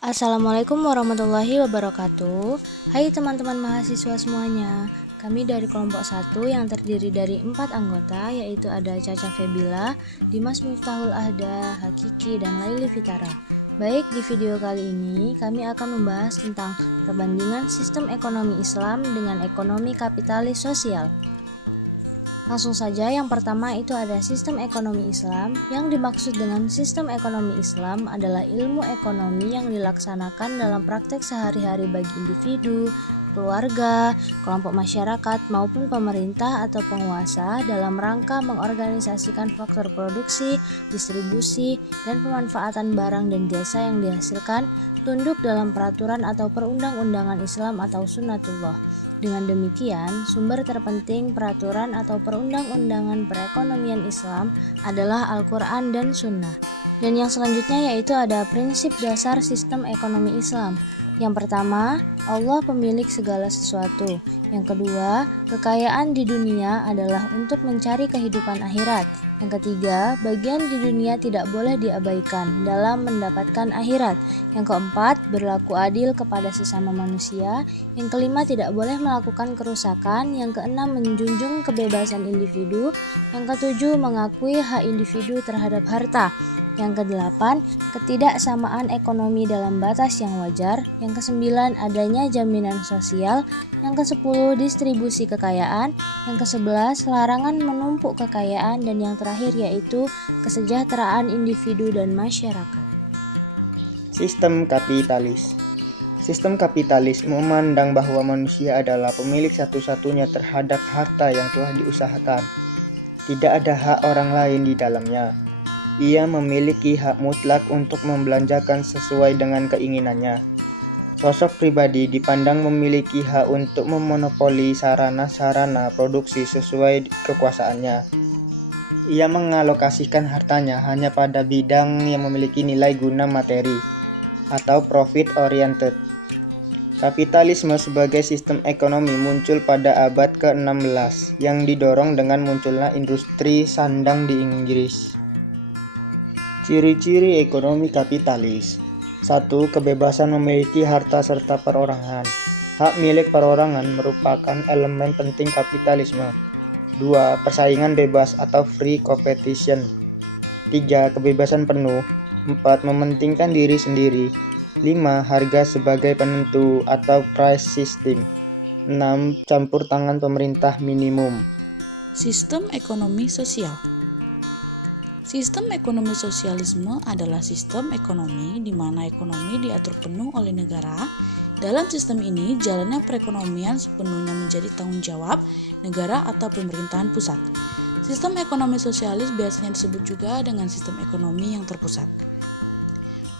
Assalamualaikum warahmatullahi wabarakatuh. Hai teman-teman mahasiswa semuanya. Kami dari kelompok 1 yang terdiri dari 4 anggota, yaitu ada Caca Febila, Dimas Miftahul Ahda, Hakiki, dan Laili Fitara. Baik, di video kali ini kami akan membahas tentang perbandingan sistem ekonomi Islam dengan ekonomi kapitalis sosial. Langsung saja, yang pertama itu ada sistem ekonomi Islam. Yang dimaksud dengan sistem ekonomi Islam adalah ilmu ekonomi yang dilaksanakan dalam praktek sehari-hari bagi individu, keluarga, kelompok masyarakat, maupun pemerintah atau penguasa dalam rangka mengorganisasikan faktor produksi, distribusi, dan pemanfaatan barang dan jasa yang dihasilkan tunduk dalam peraturan atau perundang-undangan Islam atau sunnatullah. Dengan demikian, sumber terpenting peraturan atau perundang-undangan perekonomian Islam adalah Al-Quran dan Sunnah. Dan yang selanjutnya yaitu ada prinsip dasar sistem ekonomi Islam. Yang pertama, Allah pemilik segala sesuatu. Yang kedua, kekayaan di dunia adalah untuk mencari kehidupan akhirat. Yang ketiga, bagian di dunia tidak boleh diabaikan dalam mendapatkan akhirat. Yang keempat, berlaku adil kepada sesama manusia. Yang kelima, tidak boleh melakukan kerusakan. Yang keenam, menjunjung kebebasan individu. Yang ketujuh, mengakui hak individu terhadap harta. Yang kedelapan, ketidaksamaan ekonomi dalam batas yang wajar. Yang kesembilan, adanya jaminan sosial. Yang kesepuluh, distribusi kekayaan. Yang kesebelas, larangan menumpuk kekayaan. Dan yang terakhir yaitu kesejahteraan individu dan masyarakat. Sistem kapitalis. Sistem kapitalis memandang bahwa manusia adalah pemilik satu-satunya terhadap harta yang telah diusahakan. Tidak ada hak orang lain di dalamnya. Ia memiliki hak mutlak untuk membelanjakan sesuai dengan keinginannya. Sosok pribadi dipandang memiliki hak untuk memonopoli sarana-sarana produksi sesuai kekuasaannya. Ia mengalokasikan hartanya hanya pada bidang yang memiliki nilai guna materi atau profit oriented. Kapitalisme sebagai sistem ekonomi muncul pada abad ke-16 yang didorong dengan munculnya industri sandang di Inggris. Ciri-ciri ekonomi kapitalis. 1. Kebebasan memiliki harta serta perorangan. Hak milik perorangan merupakan elemen penting kapitalisme. 2. Persaingan bebas atau free competition. 3. Kebebasan penuh. 4. Mementingkan diri sendiri. 5. Harga sebagai penentu atau price system. 6. Campur tangan pemerintah minimum. Sistem ekonomi sosial. Sistem ekonomi sosialisme adalah sistem ekonomi di mana ekonomi diatur penuh oleh negara. Dalam sistem ini, jalannya perekonomian sepenuhnya menjadi tanggung jawab negara atau pemerintahan pusat. Sistem ekonomi sosialis biasanya disebut juga dengan sistem ekonomi yang terpusat.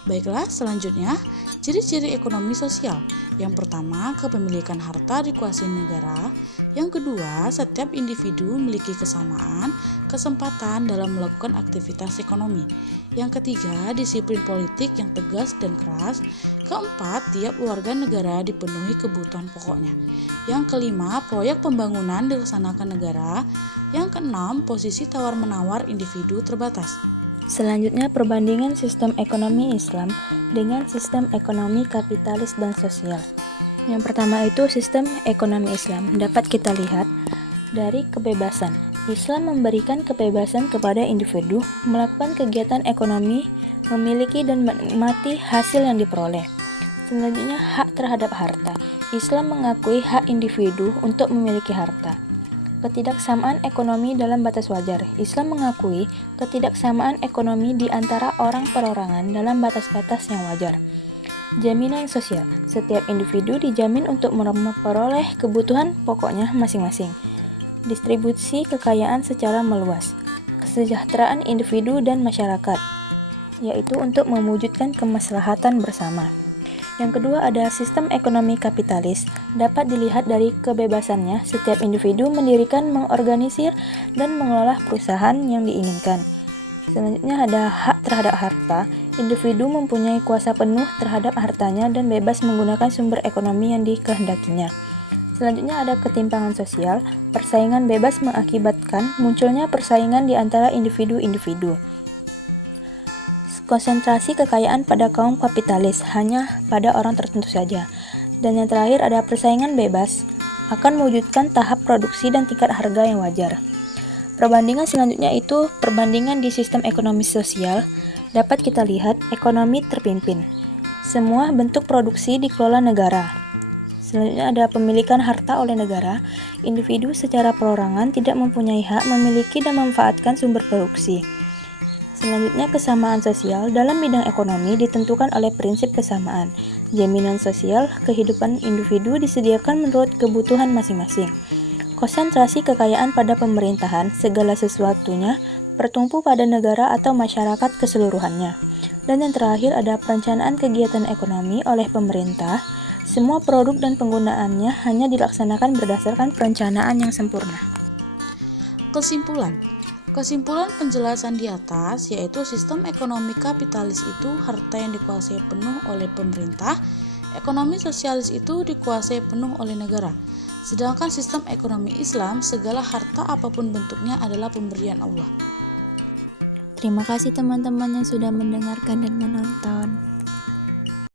Baiklah, selanjutnya, ciri-ciri ekonomi sosial. Yang pertama, kepemilikan harta dikuasai negara. Yang kedua, setiap individu memiliki kesamaan kesempatan dalam melakukan aktivitas ekonomi. Yang ketiga, disiplin politik yang tegas dan keras. Keempat, tiap warga negara dipenuhi kebutuhan pokoknya. Yang kelima, proyek pembangunan dilaksanakan negara. Yang keenam, posisi tawar-menawar individu terbatas. Selanjutnya, perbandingan sistem ekonomi Islam dengan sistem ekonomi kapitalis dan sosial. Yang pertama itu sistem ekonomi Islam. Dapat kita lihat dari kebebasan. Islam memberikan kebebasan kepada individu melakukan kegiatan ekonomi, memiliki dan menikmati hasil yang diperoleh. Selanjutnya, hak terhadap harta. Islam mengakui hak individu untuk memiliki harta. Ketidaksamaan ekonomi dalam batas wajar. Islam mengakui ketidaksamaan ekonomi di antara orang perorangan dalam batas-batas yang wajar. Jaminan sosial. Setiap individu dijamin untuk memperoleh kebutuhan pokoknya masing-masing. Distribusi kekayaan secara meluas. Kesejahteraan individu dan masyarakat, yaitu untuk mewujudkan kemaslahatan bersama. Yang kedua ada sistem ekonomi kapitalis. Dapat dilihat dari kebebasannya, setiap individu mendirikan, mengorganisir, dan mengelola perusahaan yang diinginkan. Selanjutnya ada hak terhadap harta. Individu mempunyai kuasa penuh terhadap hartanya dan bebas menggunakan sumber ekonomi yang dikehendakinya. Selanjutnya ada ketimpangan sosial. Persaingan bebas mengakibatkan munculnya persaingan di antara individu-individu. konsentrasi kekayaan pada kaum kapitalis, hanya pada orang tertentu saja. Dan yang terakhir ada persaingan bebas, akan mewujudkan tahap produksi dan tingkat harga yang wajar. Perbandingan selanjutnya itu perbandingan di sistem ekonomi sosial. Dapat kita lihat ekonomi terpimpin. Semua bentuk produksi dikelola negara. Selanjutnya ada pemilikan harta oleh negara. Individu secara perorangan tidak mempunyai hak memiliki dan memanfaatkan sumber produksi. Selanjutnya kesamaan sosial dalam bidang ekonomi ditentukan oleh prinsip kesamaan. Jaminan sosial kehidupan individu disediakan menurut kebutuhan masing-masing. Konsentrasi kekayaan pada pemerintahan, segala sesuatunya bertumpu pada negara atau masyarakat keseluruhannya. Dan yang terakhir ada perencanaan kegiatan ekonomi oleh pemerintah. Semua produk dan penggunaannya hanya dilaksanakan berdasarkan perencanaan yang sempurna. Kesimpulan penjelasan di atas yaitu sistem ekonomi kapitalis itu harta yang dikuasai penuh oleh pemerintah, ekonomi sosialis itu dikuasai penuh oleh negara. Sedangkan sistem ekonomi Islam, segala harta apapun bentuknya adalah pemberian Allah. Terima kasih teman-teman yang sudah mendengarkan dan menonton.